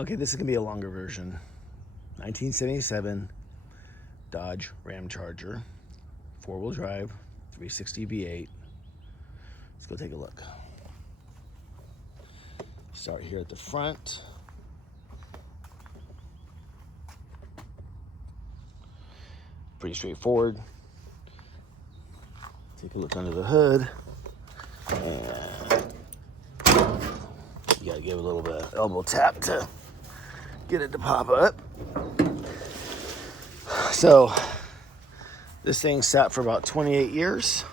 Okay, this is gonna be a longer version. 1977 Dodge Ramcharger, 4-wheel drive, 360 V8. Let's go take a look. Start here at the front. Pretty straightforward. Take a look under the hood. And you gotta give it a little bit of elbow tap to get it to pop up. So this thing sat for about 28 years.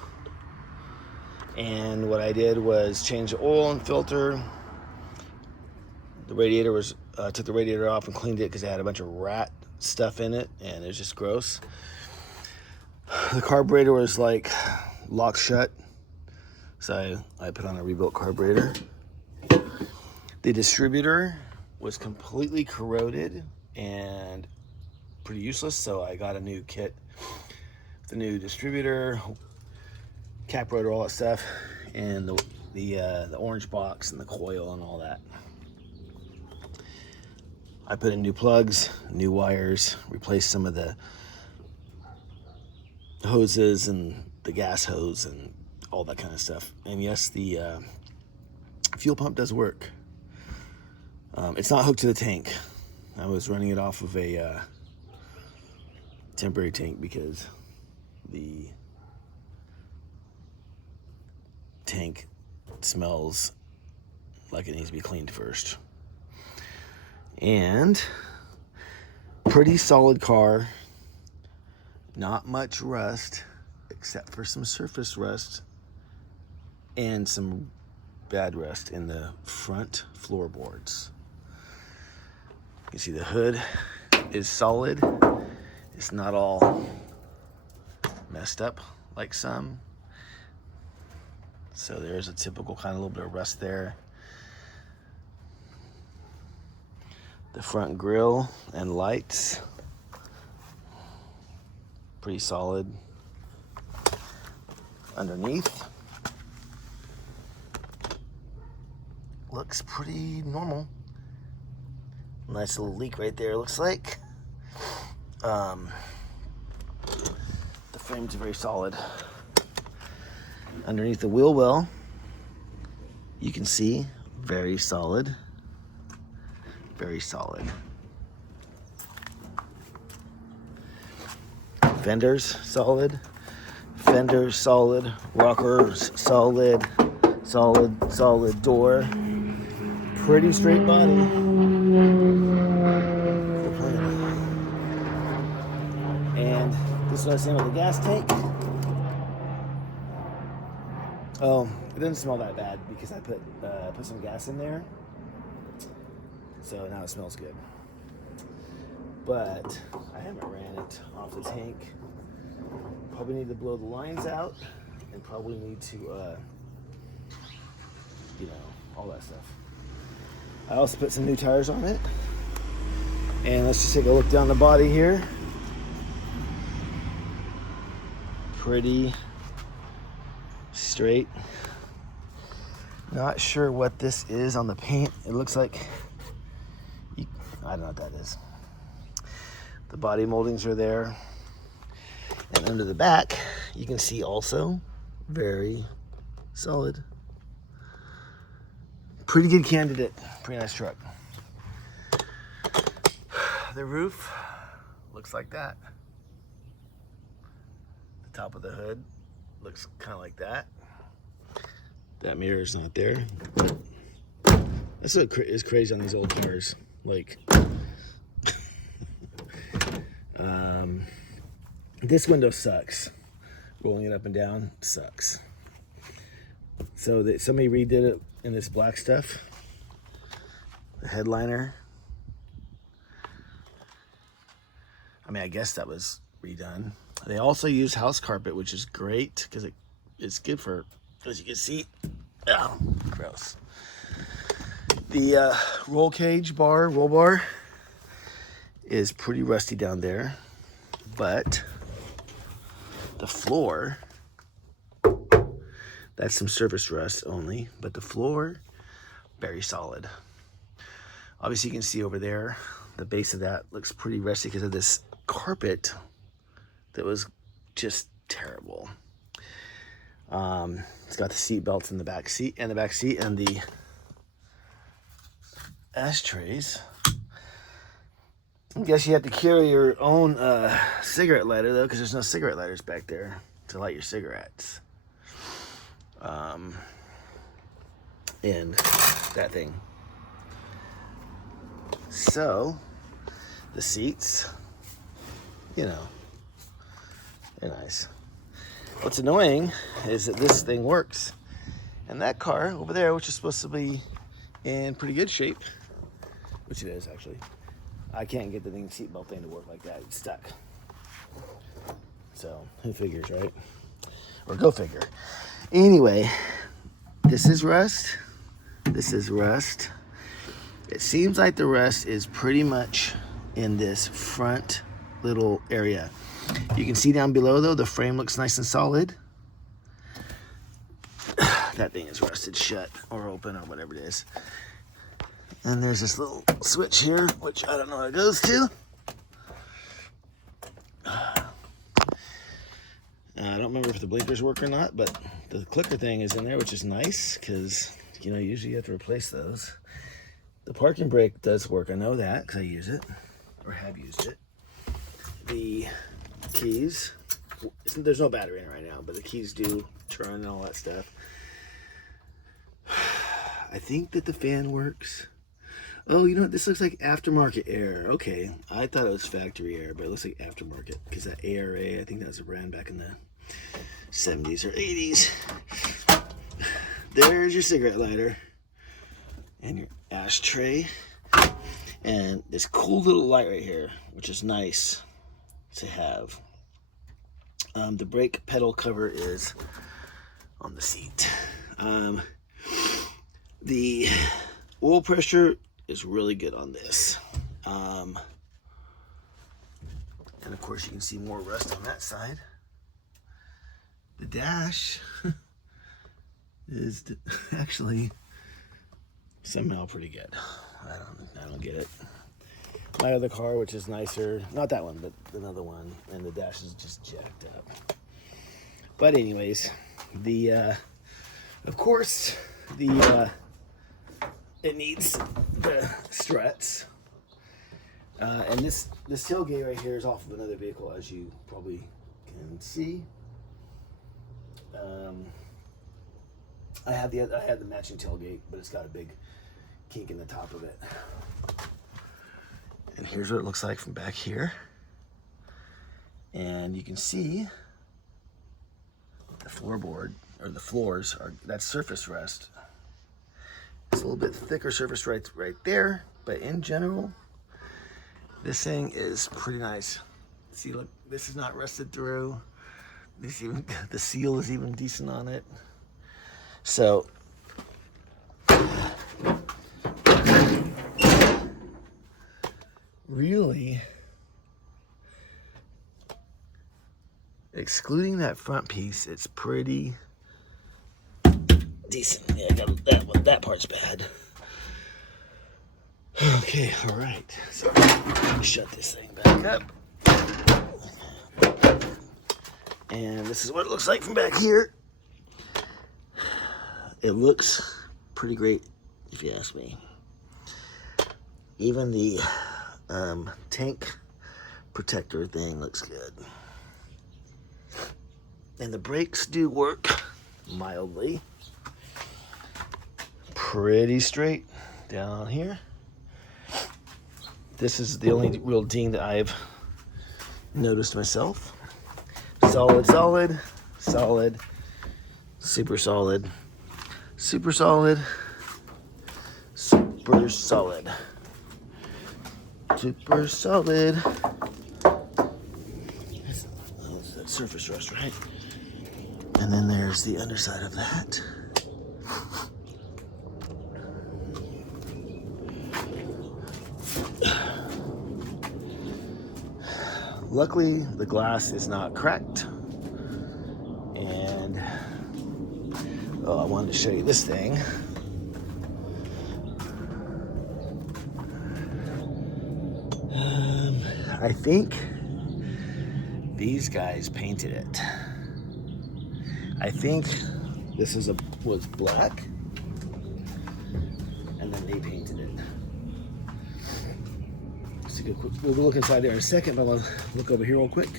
And what I did was change the oil and filter. The radiator was, took the radiator off and cleaned it because it had a bunch of rat stuff in it and it was just gross. The carburetor was like locked shut. So I put on a rebuilt carburetor. The distributor was completely corroded and pretty useless. So I got a new kit, the new distributor, cap rotor, all that stuff, and the orange box and the coil and all that. I put in new plugs, new wires, replaced some of the hoses and the gas hose and all that kind of stuff. And yes, the fuel pump does work. It's not hooked to the tank. I was running it off of a temporary tank because the tank smells like it needs to be cleaned first. And pretty solid car, not much rust except for some surface rust and some bad rust in the front floorboards. You can see the hood is solid. It's not all messed up like some. So there's a typical kind of little bit of rust there. The front grille and lights, pretty solid. Underneath, looks pretty normal. Nice little leak right there, looks like. The frame's very solid. Underneath the wheel well, you can see very solid. Very solid. Fenders solid. Fenders solid. Rockers solid. Solid door. Pretty straight body. And this is what I was saying with the gas tank. Oh, it doesn't smell that bad because I put some gas in there. So now it smells good. But I haven't ran it off the tank. Probably need to blow the lines out and probably need to, all that stuff. I also put some new tires on it. And let's just take a look down the body here. Pretty straight. Not sure what this is on the paint. It looks like, I don't know what that is. The body moldings are there. And under the back, you can see also very solid. Pretty good candidate. Pretty nice truck. The roof looks like that. The top of the hood looks kind of like that. That mirror is not there. That's what is crazy on these old cars. Like, this window sucks. Rolling it up and down sucks. So somebody redid it in this black stuff. The headliner. I mean, I guess that was redone. They also use house carpet, which is great because it's good for, as you can see. Oh, gross. The roll bar is pretty rusty down there, but the floor, that's some surface rust only, but the floor, very solid. Obviously you can see over there, the base of that looks pretty rusty because of this carpet that was just terrible. It's got the seat belts in the back seat and the ashtrays. I guess you have to carry your own cigarette lighter though, because there's no cigarette lighters back there to light your cigarettes. And that thing. So the seats, you know, they're nice. What's annoying is that this thing works, and that car over there, which is supposed to be in pretty good shape, which it is actually, I can't get the thing seatbelt thing to work like that. It's stuck. So who figures, right? Or go figure. Anyway, this is rust. This is rust. It seems like the rust is pretty much in this front little area. You can see down below though, the frame looks nice and solid. That thing is rusted shut or open or whatever it is. And there's this little switch here, which I don't know where it goes to. I don't remember if the blinkers work or not, but the clicker thing is in there, which is nice because, you know, usually you have to replace those. The parking brake does work. I know that because I use it or have used it. The keys, there's no battery in it right now, but the keys do turn and all that stuff. I think that the fan works. Oh, you know what? This looks like aftermarket air. Okay, I thought it was factory air, but it looks like aftermarket because that ARA, I think that was a brand back in the 70s or 80s. There's your cigarette lighter and your ashtray and this cool little light right here, which is nice to have. The brake pedal cover is on the seat. The oil pressure is really good on this. And of course you can see more rust on that side. The dash is actually somehow pretty good. I don't get it. My other car, which is nicer, not that one, but another one, and the dash is just jacked up. But anyways, of course, it needs the struts. And this tailgate right here is off of another vehicle, as you probably can see. I had the matching tailgate, but it's got a big kink in the top of it. And here's what it looks like from back here. And you can see the floorboard, or the floors, that's surface rust. It's a little bit thicker surface right there, but in general, this thing is pretty nice. See, look, this is not rusted through. The seal is even decent on it. So, really, excluding that front piece, it's pretty decent. Yeah, that part's bad. Okay, all right. So, let me shut this thing back up. And this is what it looks like from back here. It looks pretty great, if you ask me. Even the tank protector thing looks good. And the brakes do work mildly. Pretty straight down here. This is the only real ding that I've noticed myself. Solid, solid, solid, super solid, super solid, super solid, super solid. That's that surface rust, right? And then there's the underside of that. Luckily, the glass is not cracked. And I wanted to show you this thing. I think these guys painted it. I think this was black, and then they painted it. Let's take a quick, we'll look inside there in a second, but I'll look over here real quick.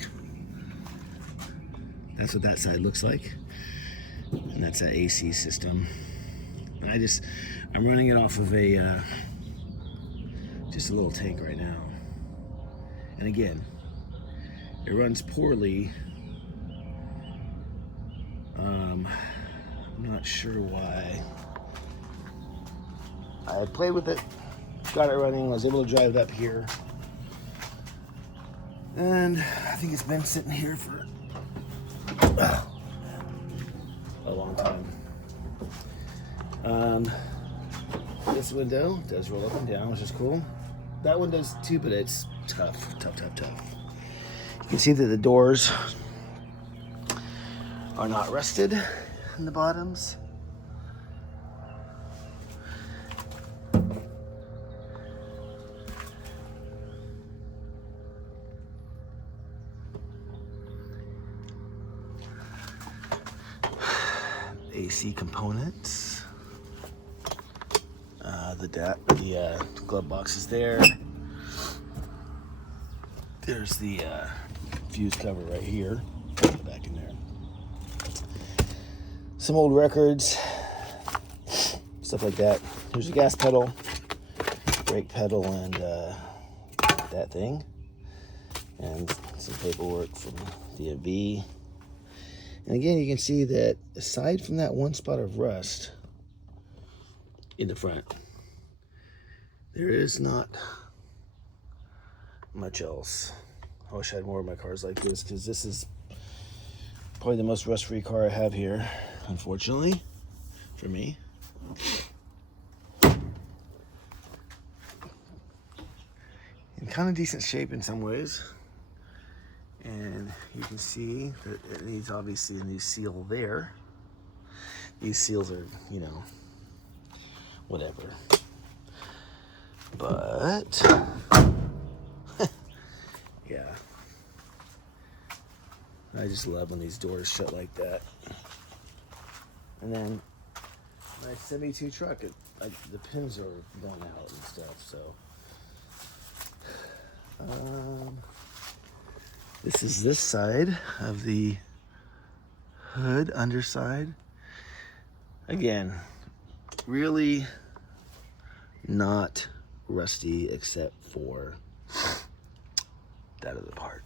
That's what that side looks like, and that's that AC system. I'm running it off of just a little tank right now. And again, it runs poorly. I'm not sure why. I played with it, got it running, I was able to drive it up here. And I think it's been sitting here for a long time. This window does roll up and down, which is cool. That one does too, but it's tough. You can see that the doors are not rusted in the bottoms. AC components. The glove box is there. There's the fuse cover right here. Put it back in there. Some old records, stuff like that. Here's a gas pedal, brake pedal, and that thing, and some paperwork from DMV. And again, you can see that aside from that one spot of rust in the front, there is not much else. I wish I had more of my cars like this, because this is probably the most rust-free car I have here, unfortunately, for me. In kind of decent shape in some ways. And you can see that it needs obviously a new seal there. These seals are, you know, whatever. But yeah, I just love when these doors shut like that. And then my semi-2 truck, the pins are going out and stuff. So this is this side of the hood, underside. Again, really not rusty except for that other part.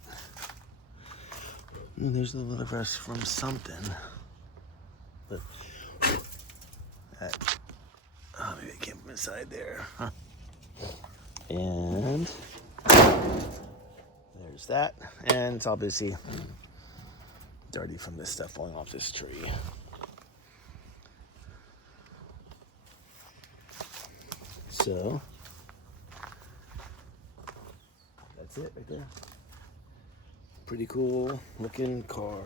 And there's a little bit of rust from something. But that, maybe it came from inside there. Huh. And there's that. And it's obviously dirty from this stuff falling off this tree. So that's it right there. Pretty cool looking car.